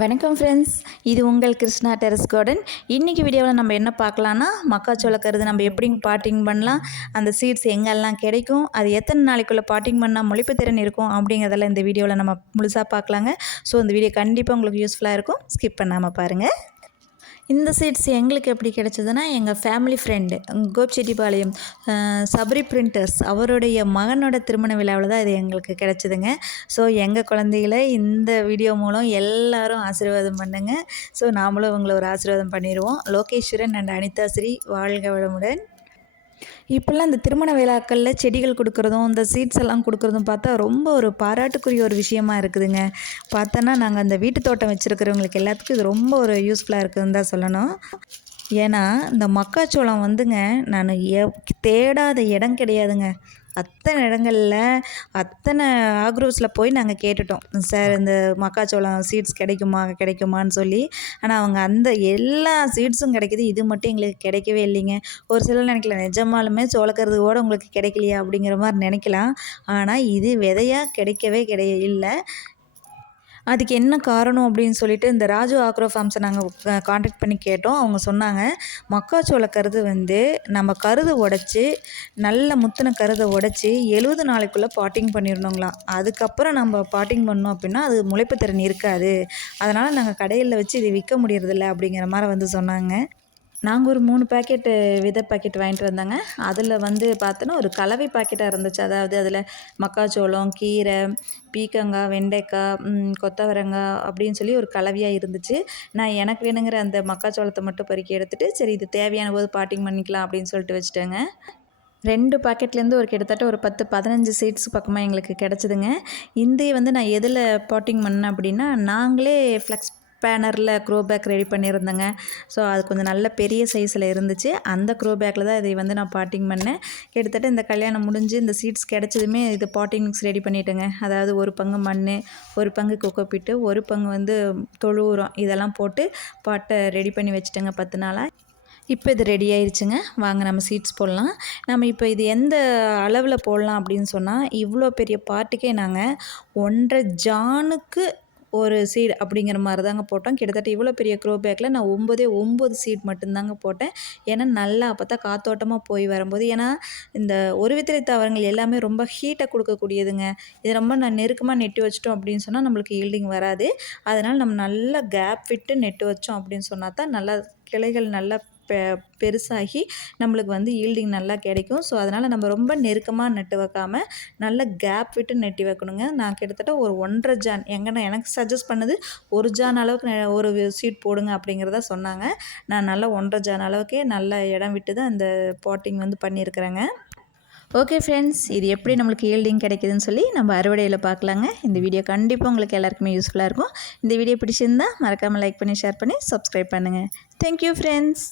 வணக்கம் ஃப்ரெண்ட்ஸ் இது உங்கள் கிருஷ்ணா டெரஸ் கார்டன் இன்றைக்கி வீடியோவில் நம்ம என்ன பார்க்கலான்னா மக்காச்சோள கருது நம்ம எப்படி பாட்டிங் பண்ணலாம் அந்த சீட்ஸ் எங்கெல்லாம் கிடைக்கும் அது எத்தனை நாளைக்குள்ளே பாட்டிங் பண்ணால் முளைப்பு திறன் இருக்கும் அப்படிங்கிறதெல்லாம் இந்த வீடியோவில் நம்ம முழுசாக பார்க்கலாங்க. ஸோ இந்த வீடியோ கண்டிப்பாக உங்களுக்கு யூஸ்ஃபுல்லாக இருக்கும். ஸ்கிப் பண்ணாமல் பாருங்கள் இந்த சீட்ஸ் எங்களுக்கு எப்படி கிடைச்சதுன்னா எங்கள் family friend Gobichettipalayam Sabari printers அவருடைய மகனோட திருமண விழாவில் தான் இது எங்களுக்கு கிடச்சிதுங்க. ஸோ எங்கள் குழந்தைகளை இந்த வீடியோ மூலம் எல்லாரும் ஆசீர்வாதம் பண்ணுங்க. ஸோ நாமளும் அவங்கள ஒரு ஆசீர்வாதம் பண்ணிடுவோம். லோகேஸ்வரன் அண்ட் அனிதா ஸ்ரீ வாழ்க வளமுடன். இப்போல்லாம் இந்த திருமண விழாக்களில் செடிகள் கொடுக்குறதும் இந்த சீட்ஸ் எல்லாம் கொடுக்குறதும் பார்த்தா ரொம்ப ஒரு பாராட்டுக்குரிய ஒரு விஷயமா இருக்குதுங்க. பார்த்தோன்னா நாங்கள் அந்த வீட்டு தோட்டம் வச்சுருக்கிறவங்களுக்கு எல்லாத்துக்கும் இது ரொம்ப ஒரு யூஸ்ஃபுல்லாக இருக்குதுன்னு தான் சொல்லணும். ஏன்னா இந்த மக்காச்சோளம் வந்துங்க நான் எ தேடாத இடம் கிடையாதுங்க. அத்தனை இடங்களில் அத்தனை ஆக்ரோஸில் போய் நாங்கள் கேட்டுட்டோம். சார் இந்த மக்காச்சோளம் சீட்ஸ் கிடைக்குமா கிடைக்குமான்னு சொல்லி. ஆனால் அவங்க அந்த எல்லா சீட்ஸும் கிடைக்கிது. இது மட்டும் எங்களுக்கு கிடைக்கவே இல்லைங்க. ஒரு சிலர் நினைக்கல நிஜமாலுமே சோளக்கிறது கூட உங்களுக்கு கிடைக்கலையா? அப்படிங்கிற மாதிரி நினைக்கலாம். ஆனால் இது விதையாக கிடைக்கவே கிடைய இல்லை. அதுக்கு என்ன காரணம் அப்படின்னு சொல்லிட்டு இந்த ராஜு ஆக்ரோ ஃபார்ம்ஸை நாங்கள் காண்டாக்ட் பண்ணி கேட்டோம். அவங்க சொன்னாங்க மக்காச்சோள கருது வந்து நம்ம கருது உடச்சி நல்ல முத்தின கருதை உடச்சி எழுபது நாளைக்குள்ளே பாட்டிங் பண்ணிடணுங்களாம். அதுக்கப்புறம் நம்ம பாட்டிங் பண்ணோம் அப்படின்னா அது முளைப்பு திறன் இருக்காது. அதனால் நாங்கள் கடையில் வச்சு இது விற்க முடியறதில்ல அப்படிங்கிற மாதிரி வந்து சொன்னாங்க. நாங்கள் ஒரு மூணு பேக்கெட்டு விதை பாக்கெட் வாங்கிட்டு வந்தாங்க. அதில் வந்து பார்த்தோன்னா ஒரு கலவை பாக்கெட்டாக இருந்துச்சு. அதாவது அதில் மக்காச்சோளம் கீரை பீக்கங்காய் வெண்டைக்காய் கொத்தவரங்காய் அப்படின்னு சொல்லி ஒரு கலவையாக இருந்துச்சு. நான் எனக்கு வேணுங்கிற அந்த மக்காச்சோளத்தை மட்டும் பறிக்க எடுத்துகிட்டு சரி இது தேவையான போது பாட்டிங் பண்ணிக்கலாம் அப்படின்னு சொல்லிட்டு வச்சுட்டேங்க. ரெண்டு பாக்கெட்லேருந்து ஒரு கிட்டத்தட்ட ஒரு பத்து பதினஞ்சு சீட்ஸ் பக்கமாக எங்களுக்கு கிடச்சிதுங்க. இந்த வந்து நான் எதில் பாட்டிங் பண்ணேன் அப்படின்னா நாங்களே ஃப்ளக்ஸ் பேனரில் க்ரோ பேக் ரெடி பண்ணியிருந்தேங்க. ஸோ அது கொஞ்சம் நல்ல பெரிய சைஸில் இருந்துச்சு. அந்த க்ரோ பேக்கில் தான் இதை வந்து நான் பாட்டிங் பண்ணேன். கிட்டத்தட்ட இந்த கல்யாணம் முடிஞ்சு இந்த சீட்ஸ் கிடச்சதுமே இது பாட்டிங் மிக்ஸ் ரெடி பண்ணிட்டேங்க. அதாவது ஒரு பங்கு மண் ஒரு பங்கு கொக்கோப்பிட்டு ஒரு பங்கு வந்து தொழு உரம் இதெல்லாம் போட்டு பாட்டை ரெடி பண்ணி வச்சுட்டேங்க பத்து நாளாக இப்போ இது ரெடி ஆயிடுச்சுங்க வாங்க நம்ம சீட்ஸ் போடலாம். நம்ம இப்போ இது எந்த அளவில் போடலாம் அப்படின்னு சொன்னால் இவ்வளோ பெரிய பாட்டுக்கே நாங்கள் ஒன்றரை ஜானுக்கு ஒரு சீட் அப்படிங்கிற மாதிரி தாங்க போட்டோம். கிட்டத்தட்ட இவ்வளோ பெரிய க்ரோ பேக்கில் நான் ஒம்பதே ஒம்பது சீட் மட்டும்தாங்க போட்டேன். ஏன்னா நல்லா அப்போ தான் காத்தோட்டமாக போய் வரும்போது ஏன்னா இந்த ஒரு வித்திரை தாவரங்கள் எல்லாமே ரொம்ப ஹீட்டை கொடுக்கக்கூடியதுங்க. இது ரொம்ப நான் நெருக்கமாக நெட்டு வச்சிட்டோம் அப்படின்னு சொன்னால் நம்மளுக்கு ஈல்டிங் வராது. அதனால் நம்ம நல்லா கேப் விட்டு நெட்டு வச்சோம் அப்படின்னு சொன்னால் தான் நல்லா கிளைகள் நல்லா பெ பெருசாகி நம்மளுக்கு வந்து ஈல்டிங் நல்லா கிடைக்கும். ஸோ அதனால் நம்ம ரொம்ப நெருக்கமாக நட்டு வைக்காமல் நல்ல கேப் விட்டு நெட்டி வைக்கணுங்க. நான் கிட்டத்தட்ட ஒரு ஒன்றரை ஜான் எங்கன்னா எனக்கு சஜஸ்ட் பண்ணது ஒரு ஜான் அளவுக்கு ஒரு சீட் போடுங்க அப்படிங்கிறத சொன்னாங்க. நான் நல்லா ஒன்றரை ஜான் அளவுக்கே நல்ல இடம் விட்டு தான் இந்த பாட்டிங் வந்து பண்ணியிருக்கிறேங்க. ஓகே ஃப்ரெண்ட்ஸ் இது எப்படி நம்மளுக்கு ஈல்டிங் கிடைக்குதுன்னு சொல்லி நம்ம அறுவடையில் பார்க்கலாங்க. இந்த வீடியோ கண்டிப்பாக உங்களுக்கு எல்லாருக்குமே யூஸ்ஃபுல்லாக இருக்கும். இந்த வீடியோ பிடிச்சிருந்தால் மறக்காமல் லைக் பண்ணி ஷேர் பண்ணி சப்ஸ்கிரைப் பண்ணுங்கள் தேங்க்யூ ஃப்ரெண்ட்ஸ்